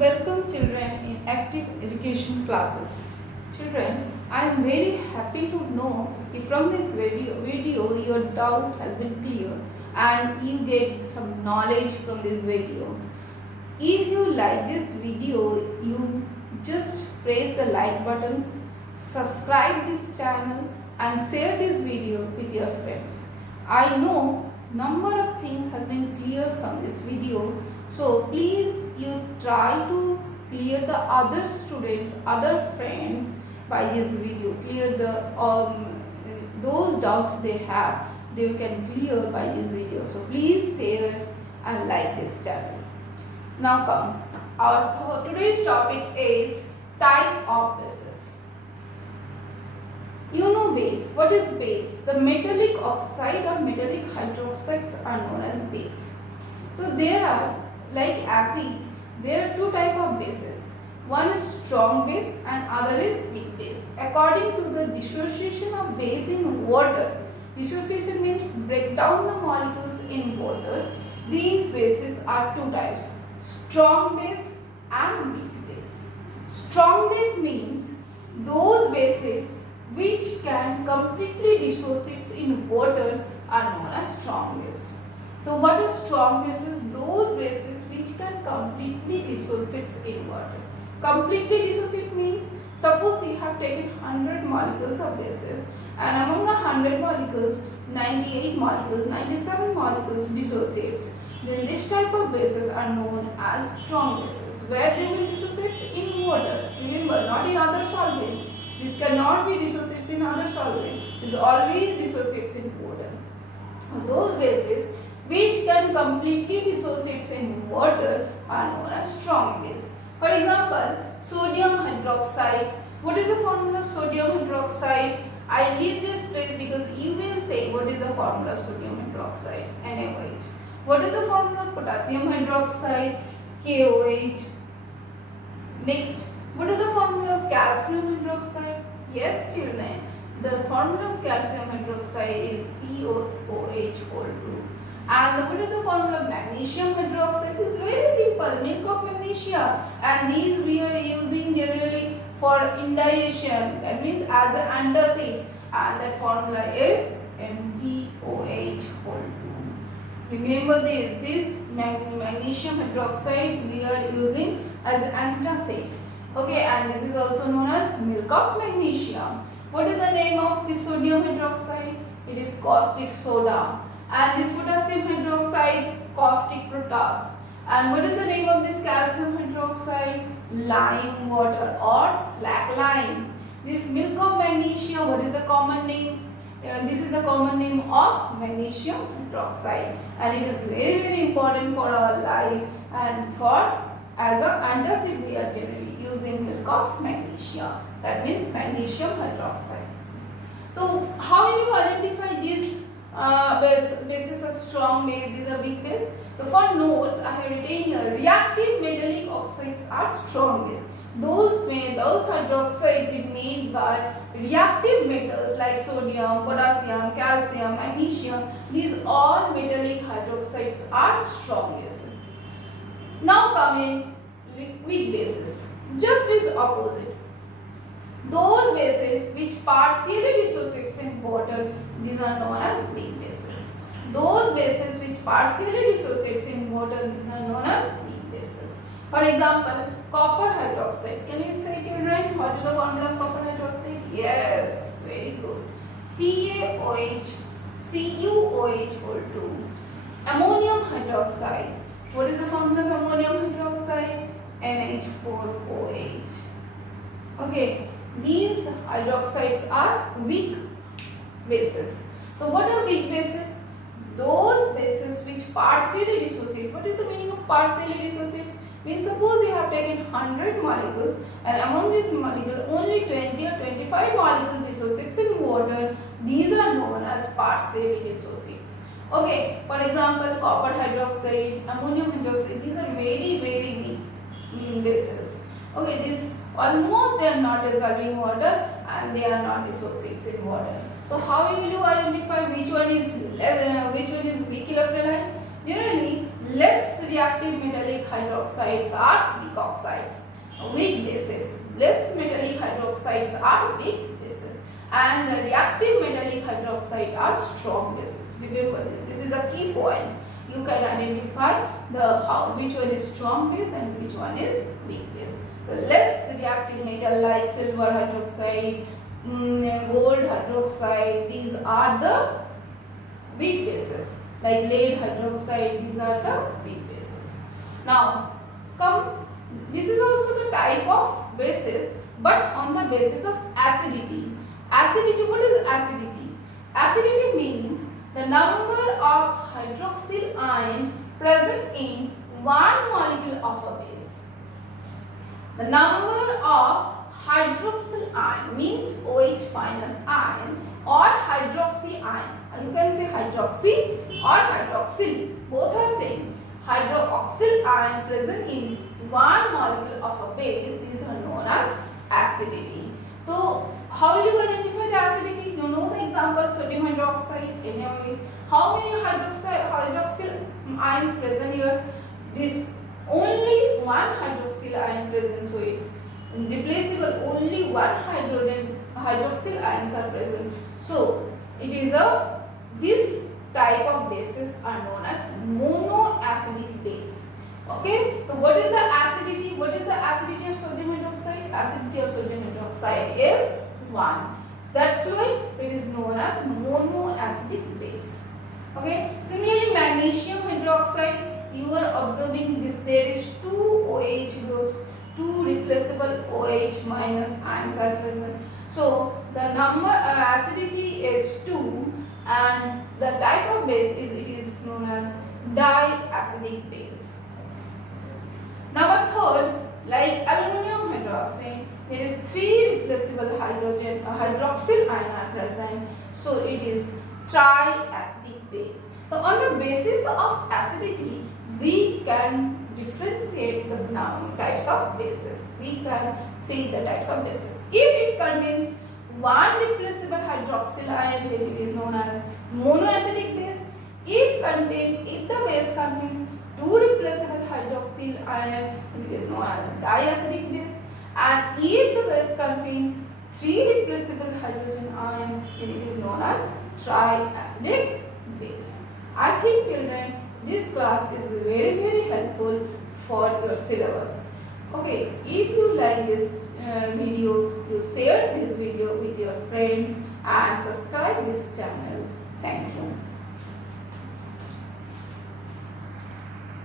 Welcome children in active education classes. Children, I am very happy to know if from this video your doubt has been clear and you get some knowledge from this video. If you like this video, you just press the like buttons, subscribe this channel and share this video with your friends. I know number of things has been clear from this video, so please you try to clear the other students, other friends by this video. Clear those doubts they have, they can clear by this video. So please share and like this channel. Now come, our today's topic is type of bases. You know base. What is base? The metallic oxide or metallic hydroxides are known as base. So there are, like acid, there are two types of bases. One is strong base and other is weak base. According to the dissociation of base in water, dissociation means break down the molecules in water. These bases are two types, strong base and weak base. Strong base means those bases which can completely dissociate in water are known as strong base. So what are strong bases? Those bases which can completely dissociate in water. Completely dissociate means, suppose you have taken 100 molecules of bases and among the 100 molecules, 98 molecules, 97 molecules dissociates. Then this type of bases are known as strong bases, where they will dissociate in water. Remember, not in other solvent. This cannot be dissociated in other solvent. This always dissociates in water. Those bases which can completely dissociate in water are known as strong base. For example, sodium hydroxide. What is the formula of sodium hydroxide? I leave this place because you will say what is the formula of sodium hydroxide, NaOH. What is the formula of potassium hydroxide? KOH. Next, what is the formula of calcium hydroxide? Yes, children, the formula of calcium hydroxide is COOH whole 2. And what is the formula of magnesium hydroxide? It is very simple, milk of magnesia. And these we are using generally for indigestion, that means as an antacid. And that formula is MgOH whole 2. Remember this magnesium hydroxide we are using as antacid. Okay, and this is also known as milk of magnesia. What is the name of this sodium hydroxide? It is caustic soda. And this potassium hydroxide, caustic potash. And what is the name of this calcium hydroxide? Lime water or slack lime. This milk of magnesia, what is the common name? This is the common name of magnesium hydroxide. And it is very important for our life, and for as an antacid we are generally using milk of magnesia. That means magnesium hydroxide. So how will you identify these bases are strong base, these are weak base? So for notes I have written here, reactive metallic oxides are strong base. Those hydroxide be made by reactive metals like sodium, potassium, calcium, magnesium. These all metallic hydroxides are strong bases. Now come in weak bases. Just is opposite. Those bases which partially dissociate in water, these are known as weak bases. Those bases which partially dissociate in water, these are known as weak bases. For example, copper hydroxide. Can you say, children, what is the formula of copper hydroxide? Yes, very good. CuOH whole 2. Ammonium hydroxide. What is the formula of ammonium hydroxide? NH4OH. Okay, these hydroxides are weak bases. So what are weak bases? Those bases which partially dissociate. What is the meaning of partially dissociate? Means suppose you have taken 100 molecules and among these molecules only 20 or 25 molecules dissociates in water. These are known as partially dissociates. Okay, for example, copper hydroxide, ammonium hydroxide, these are very weak bases. Okay, this almost they are not dissolving water and they are not dissociates in water. So how will you identify which one is weak electrolyte? Generally, less reactive metallic hydroxides are weak oxides, weak bases. Less metallic hydroxides are weak bases, and the reactive metallic hydroxide are strong bases. Remember this is the key point. You can identify which one is strong base and which one is weak base. The less reactive metal like silver hydroxide, gold hydroxide, these are the weak bases. Like lead hydroxide, these are the weak bases. Now this is also the type of bases, but on the basis of acidity. Acidity, what is acidity? Acidity means the number of hydroxyl ion present in one molecule of a base. The number of hydroxyl ion means OH minus ion or hydroxy ion. You can say hydroxy or hydroxyl, both are same. Hydroxyl ion present in one molecule of a base, these are known as acidity. So how will you identify the acidity? You know the example, sodium hydroxide, NaOH. How many hydroxyl ions present here? This only one hydroxyl ion present, so it's replaceable. Only one hydroxyl ions are present. So it is this type of bases are known as monoacidic base. Okay. So what is the acidity? What is the acidity of sodium hydroxide? Acidity of sodium hydroxide is 1. So that's why it is known as monoacidic base. Okay. Similarly, magnesium hydroxide, you are observing this. There is 2 OH groups, 2 replaceable OH minus ions are present. So the number acidity is 2, and the type of base it is known as diacidic base. Now a third, like aluminum hydroxide, there is 3 replaceable hydroxyl ion are present, so it is triacidic base. So on the basis of acidity, we can differentiate the types of bases. We can see the types of bases. If it contains one replaceable hydroxyl ion, then it is known as monoacidic base. If the base contains 2 replaceable hydroxyl ion, it is known as diacidic base. And if the base contains 3 replaceable hydrogen ion, then it is known as triacidic base. I think children, this class is very helpful for your syllabus. Okay, if you like this video, you share this video with your friends and subscribe this channel. Thank you.